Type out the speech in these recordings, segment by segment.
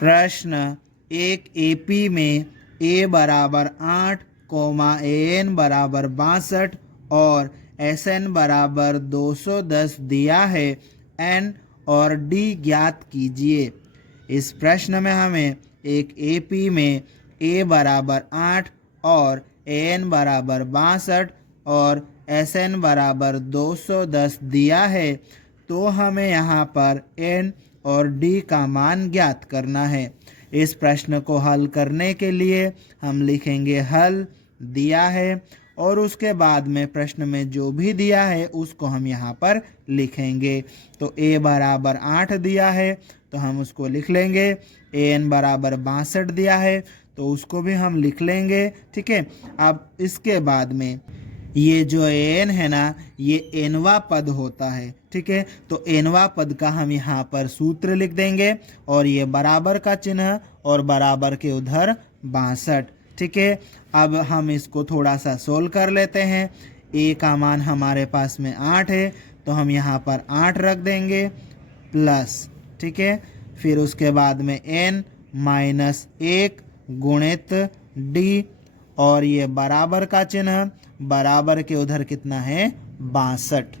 प्रश्न एक एपी में ए बराबर 8, एन बराबर 62 और एस एन बराबर 210 दिया है। एन और डी ज्ञात कीजिए। इस प्रश्न में हमें एक एपी में ए बराबर 8 और एन बराबर 62 और एस एन बराबर 210 दिया है। तो हमें यहाँ पर एन और डी का मान ज्ञात करना है। इस प्रश्न को हल करने के लिए हम लिखेंगे हल दिया है और उसके बाद में प्रश्न में जो भी दिया है उसको हम यहाँ पर लिखेंगे। तो ए बराबर 8 दिया है तो हम उसको लिख लेंगे। एन बराबर 62 दिया है तो उसको भी हम लिख लेंगे। ठीक है, अब इसके बाद में ये जो एन है ना, ये एनवा पद होता है। ठीक है, तो एनवा पद का हम यहाँ पर सूत्र लिख देंगे और ये बराबर का चिन्ह और बराबर के उधर 62। ठीक है, अब हम इसको थोड़ा सा सोल्व कर लेते हैं। ए का मान हमारे पास में 8 है तो हम यहाँ पर 8 रख देंगे प्लस। ठीक है, फिर उसके बाद में एन माइनस 1 गुणित डी और ये बराबर का चिन्ह, बराबर के उधर कितना है 62।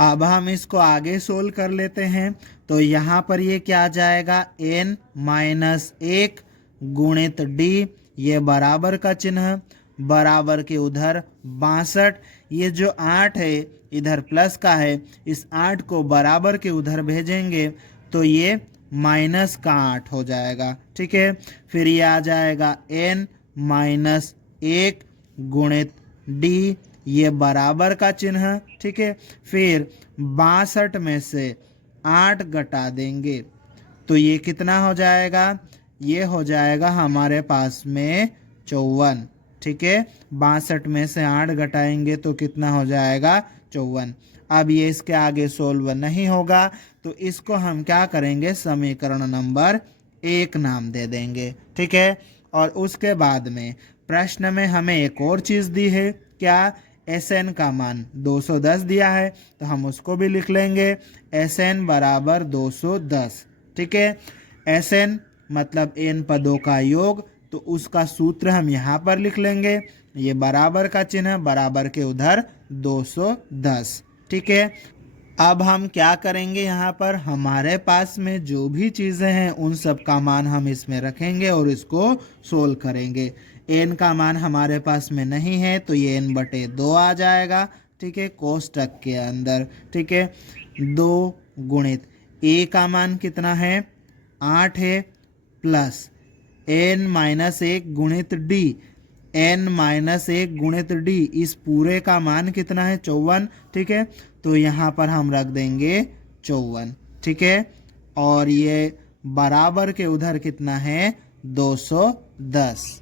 अब हम इसको आगे सोल्व कर लेते हैं। तो यहाँ पर ये क्या आ जाएगा, n माइनस 1 गुणित डी, ये बराबर का चिन्ह, बराबर के उधर 62। ये जो 8 है इधर प्लस का है, इस 8 को बराबर के उधर भेजेंगे तो ये माइनस का 8 हो जाएगा। ठीक है, फिर ये आ जाएगा n माइनस 1 गुणित डी, ये बराबर का चिन्ह। ठीक है, फिर 62 में से 8 घटा देंगे तो ये कितना हो जाएगा, ये हो जाएगा हमारे पास में 54। ठीक है, 62 में से 8 घटाएंगे तो कितना हो जाएगा 54। अब ये इसके आगे सोल्व नहीं होगा तो इसको हम क्या करेंगे, समीकरण नंबर 1 नाम दे देंगे। ठीक है, और उसके बाद में प्रश्न में हमें एक और चीज़ दी है, क्या, एस एन का मान 210 दिया है तो हम उसको भी लिख लेंगे। एस एन बराबर 210। ठीक है, एस एन मतलब एन पदों का योग, तो उसका सूत्र हम यहाँ पर लिख लेंगे। ये बराबर का चिन्ह, बराबर के उधर 210। ठीक है, अब हम क्या करेंगे, यहाँ पर हमारे पास में जो भी चीज़ें हैं उन सब का मान हम इसमें रखेंगे और इसको सोल्व करेंगे। एन का मान हमारे पास में नहीं है तो ये n/2 आ जाएगा। ठीक है, कोष्टक के अंदर। ठीक है, 2 गुणित ए का मान कितना है 8 है प्लस n माइनस 1 गुणित डी, n माइनस 1 गुणित डी, इस पूरे का मान कितना है 54। ठीक है, तो यहाँ पर हम रख देंगे 54। ठीक है, और ये बराबर के उधर कितना है 210।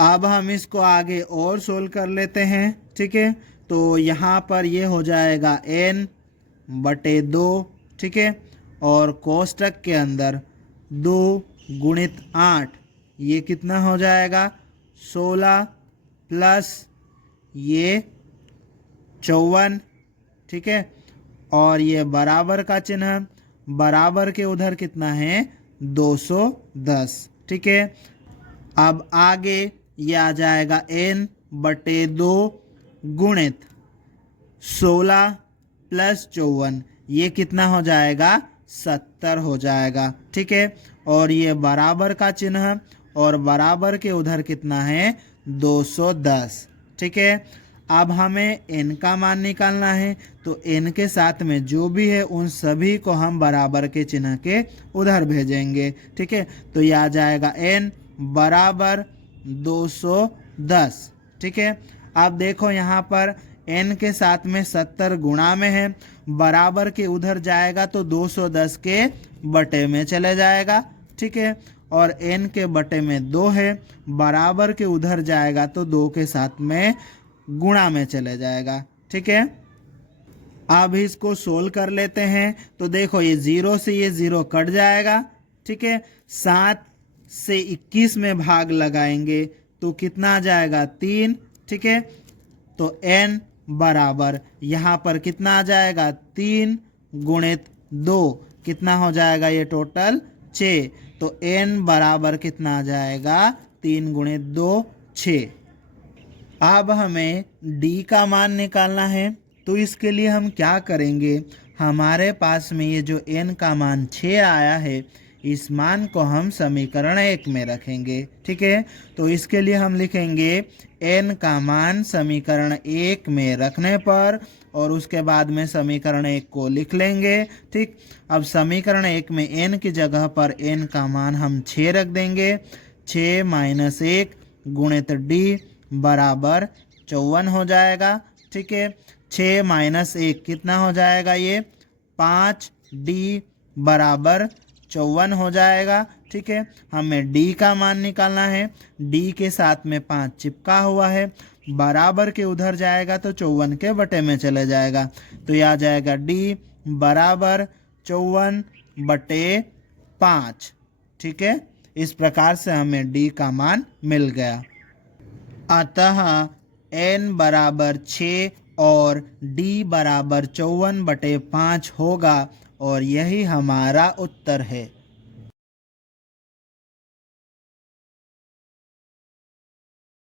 अब हम इसको आगे और सोल्व कर लेते हैं। ठीक है, तो यहाँ पर ये हो जाएगा n/2। ठीक है, और कोष्टक के अंदर 2 गुणित 8, ये कितना हो जाएगा 16 प्लस ये 54। ठीक है, और ये बराबर का चिन्ह, बराबर के उधर कितना है 210। ठीक है, अब आगे ये आ जाएगा n/2 गुणित 16 प्लस 54, ये कितना हो जाएगा 70 हो जाएगा। ठीक है, और ये बराबर का चिन्ह और बराबर के उधर कितना है 210। ठीक है, अब हमें n का मान निकालना है तो n के साथ में जो भी है उन सभी को हम बराबर के चिन्ह के उधर भेजेंगे। ठीक है, तो ये आ जाएगा n बराबर 210। ठीक है, अब देखो यहाँ पर n के साथ में 70 गुणा में है, बराबर के उधर जाएगा तो 210 के बटे में चले जाएगा। ठीक है, और n के बटे में 2 है, बराबर के उधर जाएगा तो 2 के साथ में गुणा में चले जाएगा। ठीक है, अब इसको सोल्व कर लेते हैं। तो देखो ये 0 से ये 0 कट जाएगा। ठीक है, 7 से 21 में भाग लगाएंगे तो कितना आ जाएगा 3। ठीक है, तो n बराबर यहाँ पर कितना आ जाएगा 3 गुणित 2, कितना हो जाएगा ये टोटल 6, तो n बराबर कितना आ जाएगा 3 गुणे 2 6। अब हमें d का मान निकालना है, तो इसके लिए हम क्या करेंगे, हमारे पास में ये जो n का मान 6 आया है, इस मान को हम समीकरण 1 में रखेंगे। ठीक है, तो इसके लिए हम लिखेंगे n का मान समीकरण 1 में रखने पर, और उसके बाद में समीकरण 1 को लिख लेंगे। ठीक, अब समीकरण 1 में n की जगह पर n का मान हम 6 रख देंगे। 6 माइनस 1 गुणित d बराबर 54 हो जाएगा। ठीक है, 6 माइनस 1 कितना हो जाएगा, ये 5d बराबर 54 हो जाएगा। ठीक है, हमें d का मान निकालना है। d के साथ में 5 चिपका हुआ है, बराबर के उधर जाएगा तो 54 के बटे में चले जाएगा, तो यह आ जाएगा d बराबर 54 बटे 5। ठीक है, इस प्रकार से हमें d का मान मिल गया। अतः n बराबर 6 और d बराबर 54 बटे 5 होगा, और यही हमारा उत्तर है।